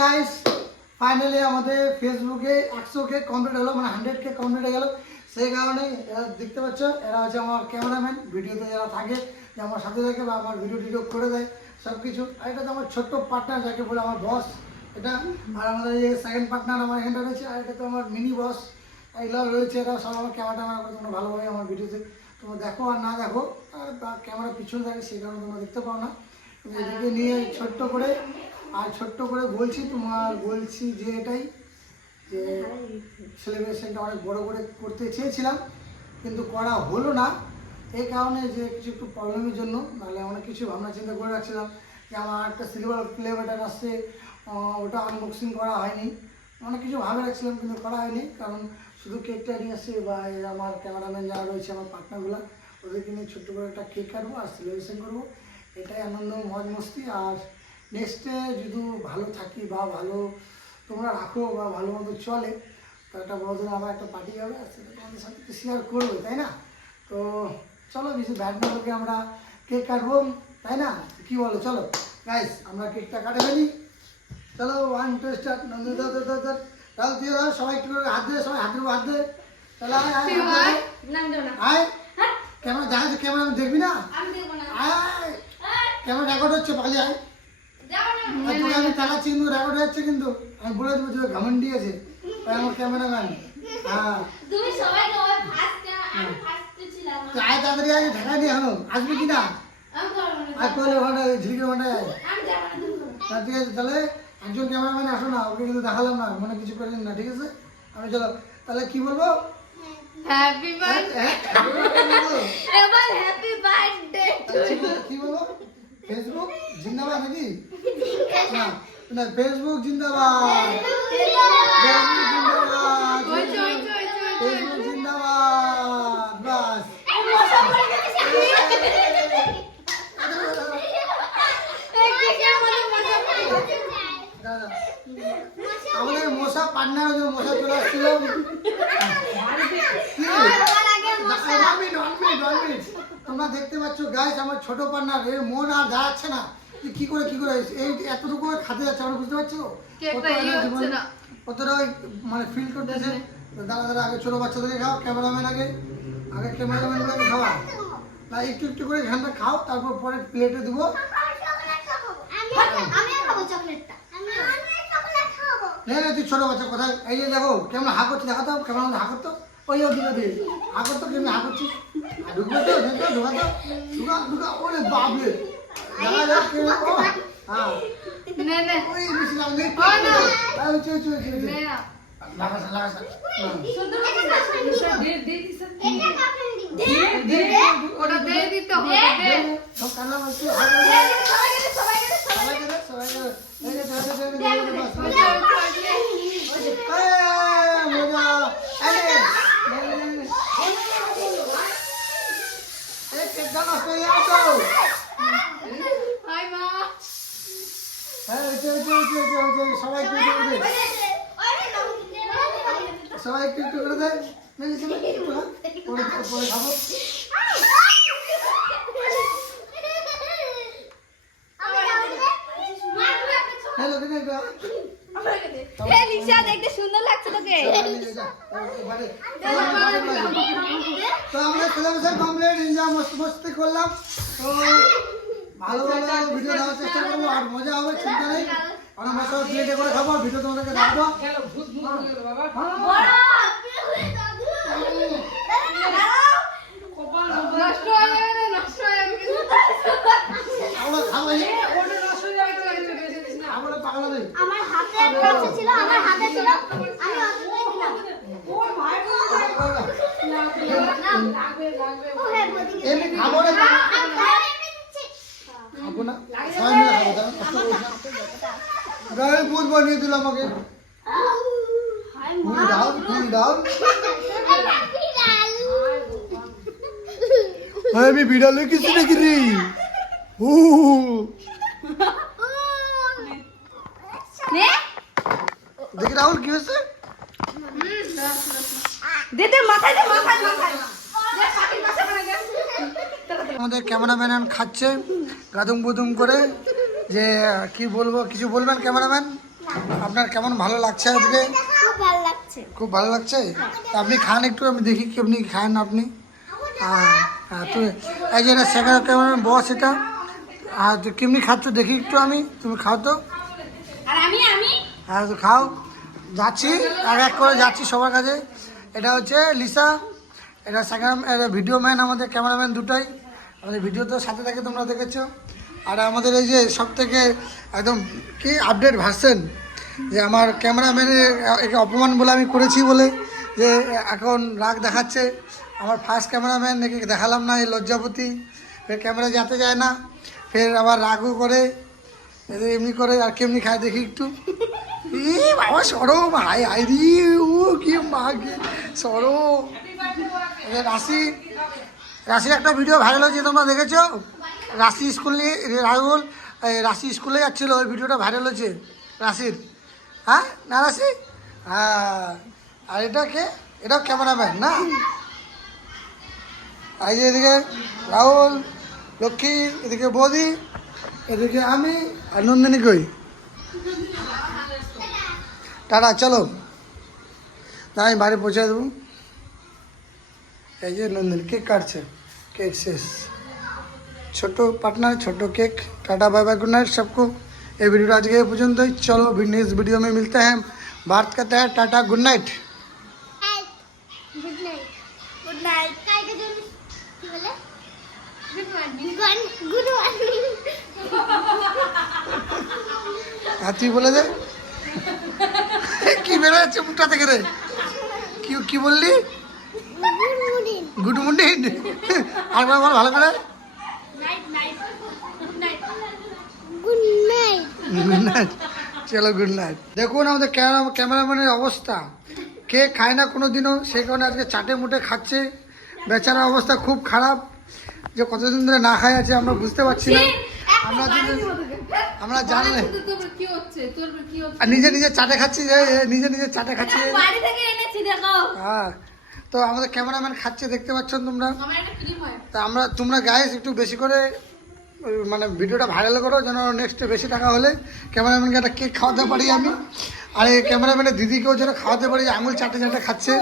Guys finally আমাদের ফেসবুকে একশো কে কমপ্লিট হলো মানে হান্ড্রেড কে কমপ্লিট হয়ে গেল। সেই কারণে এরা দেখতে পাচ্ছ, এরা হচ্ছে আমার ক্যামেরাম্যান ভিডিওতে যারা থাকে, যে আমার সাথে থাকে বা আমার ভিডিও টিডিও করে দেয় সব কিছু আর এটা তো আমার ছোট্ট পার্টনার যাকে বলে আমার বস এটা আর আমাদের এই সেকেন্ড পার্টনার আমার এখানটা রয়েছে, আর এটা তো আমার মিনি বস এগুলো রয়েছে, এরা সব আমার ক্যামেরা ট্যামেরা করে তোমরা ভালোভাবে আমার ভিডিওতে তোমরা দেখো আর না দেখো। আর ক্যামেরা পিছনে থাকে, সেই কারণে তোমরা দেখতে পাও না। এটাকে নিয়ে ছোট্ট করে আর ছোট্ট করে বলছি তোমার, বলছি যে এটাই, যে সেলিব্রেশনটা অনেক বড় করে করতে চেয়েছিলাম, কিন্তু করা হলো না। এই কারণে যে কিছু একটু প্রবলেমের জন্য, নাহলে অনেক কিছু ভাবনা চিন্তা করে রাখছিলাম যে আমার একটা সিলভার প্লে আসছে ওটা আনবক্সিং করা হয়নি। অনেক কিছু ভাবে রাখছিলাম, কিন্তু করা হয়নি, কারণ শুধু কেকটা নিয়ে আসছে বা আমার ক্যামেরাম্যান যারা রয়েছে, আমার পার্টনারগুলো ওদেরকে নিয়ে ছোট্ট করে একটা কেক কাটবো আর সেলিব্রেশন করব। এটাই আনন্দ মজ মস্তি আর নেক্সটে যদি ভালো থাকি বা ভালো তোমরা রাখো বা ভালো মতো চলে তো একটা বড় দিন আবার একটা পার্টি হবে আর সেটা তোমাদের সাথে শেয়ার করবে তাই না? তো চলো না হোক আমরা কেক কাটবো তাই না? কি বলো চলো। গাইস আমরা কেকটা কাটে ফেলি। চলো ওয়ান টু স্টার্ট নন্দু দাও দাও দাও দাও দাও দিয়ে দাও সবাই একটু করে হাত দে সবাই হাত দেবো হাত দে। চলো আয় আয় আয়। ক্যামেরা দেখা যাচ্ছে ক্যামেরা আমি দেখবি না? আয়। ক্যামেরা রেকর্ড হচ্ছে পালিয়ে আয়। তোকে আমি তাকাচ্ছি কিন্তু রেকর্ড হচ্ছে কিন্তু আমি বলে দেবো যে ঘামন্ডি আছে তাই আমার ক্যামেরাম্যান হ্যাঁ। তুমি সবাই ওই ফার্স্ট আমি ফার্স্ট ছিলাম। তো আয় তাড়াতাড়ি আয় ঢাকা নিয়ে হলো আসবি কি না আর কোলে তা ঠিক আছে তাহলে একজন ক্যামেরাম্যান আসো না ওকে কিন্তু দেখালাম না মনে কিছু করেন না ঠিক আছে? আমি চলো তাহলে কি বলব? হ্যাপি হ্যাঁ, হ্যাঁ? এবার হ্যাপি বার্থডে কি বলব? ফেসবুক জিন্দাবাদ নাকি? না না ফেসবুক জিন্দাবাদ। ফেসবুক জিন্দাবাদ। যে, যে, যে, যে। ফেসবুক জিন্দাবাদ। বাস। আমাদের মশা পান্নার জন্য মশা চলে আসছিল। তোমরা দেখতে পাচ্ছ গাইস আমার ছোট পান্নার এর মন আর দাঁড়াচ্ছে না। যে কি করে কি করে? এই এতটুকু খাতে যাচ্ছে আমরা বুঝতে পারছ। কতটা মানে ফিল করতেছে? তো দাঁড়া দাঁড়া আগে ছোট বাচ্চাদেরকে খাও ক্যামেরাম্যান আগে আগে ক্যামেরাম্যানকে খাওয়া। না একটু একটু করে এখানটা খাও তারপর পরে প্লেটে দেবো। না না তুই ছোট বাচ্চা কোথায়? এই যে দেখো কেমন হা করছি দেখাতো কেমন আমাদের হা করতো? ওই ওই দিকে দিয়ে হা করতো কেমন হা করছি ঢুকবে তো দেখো ঢুকাতো। ঢুকা ঢুকা ওরে বাবরে দেখা যাক কেমন ও হ্যাঁ নে নে ওই বেশি লাগ নেই ওই না। ওই চুই চুই চুই নে না লাগাস লাগাস ওটা দিয়ে দিতে হবে একটু একটু করে দে নে, নে, সবাই পরে পরে খাব হ্যাঁ লোকে নে একটু হে লিসা দেখতে সুন্দর লাগছে তোকে তো আমরা সিলেবাসের কমপ্লিট এনজয় মস্ত মস্তি করলাম তো ভালো ভালো ভিডিও দেওয়ার চেষ্টা করব আর মজা হবে চিন্তা নেই আমরা মশলা প্লেটে করে খাব ভিডিও তোমাদেরকে দেখব এমনি খাব না খাব না সবাই মিলে খাব দাঁড়া, কষ্ট করিস না। গায়ে ভূত বানিয়ে দিল আমাকে কুল ডাউন কুল ডাউন আমি বিড়ালে কিছু দেখি রে ও নে দেখি রাহুল কি হয়েছে দে দে মাথায় দে মাথায় আমাদের ক্যামেরাম্যান খাচ্ছে গাদুম বুদুম করে যে কি বলব কিছু বলবেন ক্যামেরাম্যান? আপনার কেমন ভালো লাগছে আজকে? খুব ভালো লাগছে। তা আপনি খান একটু আমি দেখি কেমনি খান আপনি। হ্যাঁ হ্যাঁ তুই এই যে এটা সেকেন্ড কেমন বস এটা। হ্যাঁ তুই কেমনি খাচ্ছ দেখি একটু আমি তুমি খাও তো। আর হ্যাঁ তো খাও। যাচ্ছি এক এক করে যাচ্ছি সবার কাছে। এটা হচ্ছে লিসা এটা সেকেন্ড এটা ভিডিও ম্যান আমাদের ক্যামেরাম্যান দুটাই। আমাদের ভিডিও তো সাথে থাকে, তোমরা দেখেছ। আর আমাদের এই যে সব থেকে একদম কি আপডেট ভার্সেন যে আমার ক্যামেরাম্যানের একে অপমান বলে আমি করেছি বলে, যে এখন রাগ দেখাচ্ছে। আমার ফার্স্ট ক্যামেরাম্যান একে দেখালাম না, এই লজ্জাপতি ফের ক্যামেরা যেতে যায় না, ফের আবার রাগও করে এমনি করে, আর কেমনি খায় দেখি একটু। ই বাবা, সরো ভাই রি ও কি মাগে সরো। এদের রাশি রাশির একটা ভিডিও ভাইরাল হয়েছে, তোমরা দেখেছ? রাশি স্কুল নিয়ে রাহুল রাশি স্কুলে যাচ্ছিল, ওই ভিডিওটা ভাইরাল হয়েছে, রাশির। হ্যাঁ? না, রাশি? হ্যাঁ। আর এটা কে? এটাও ক্যামেরাম্যান না? এই যে এদিকে রাহুল, লক্ষ্মী, এদিকে বৌদি, এদিকে আমি আর নন্দিনী কই? টাটা, চলো। না আমি বাড়ি পৌঁছে দেবো। এই যে নন্দিনী কেক কাটছে কেক শেষ ছোট पार्टनर छोटो cake ta-ta bye bye good night सबको ये वीडियो आज के ये পর্যন্তই চলো नेक्स्ट वीडियो में मिलते हैं बात करते हैं ta-ta good night good night good night কালকে জন্য কি বলে গুড মর্নিং গুড মর্নিং আর তুই বলে দে কি বেরো যাচ্ছে মুখটা থেকে রে কি কি বললি গুড মর্নিং গুড মর্নিং আরেকবার বল ভালো করে। চলো গুড নাইট দেখুন আমাদের ক্যামেরা ক্যামেরাম্যানের অবস্থা। কে খায় না কোনো দিনও সেই কারণে আজকে চাটে মুটে খাচ্ছে। বেচারার অবস্থা খুব খারাপ। যে কতদিন ধরে না খাই আছে আমরা বুঝতে পারছি না। আমরা আমরা জানি না নিজে নিজে চাটে খাচ্ছি নিজে নিজে চাটে খাচ্ছি। হ্যাঁ তো আমাদের ক্যামেরাম্যান খাচ্ছে দেখতে পাচ্ছ তোমরা? তা আমরা তোমরা গাইস একটু বেশি করে মানে ভিডিওটা ভাইরাল করো যেন নেক্সট বেশি টাকা হলে ক্যামেরাম্যানকে একটা কেক খাওয়াতে পারি আমি। আর এই ক্যামেরাম্যানের দিদিকেও যেন খাওয়াতে পারি আঙুল চাটে চাটে খাচ্ছে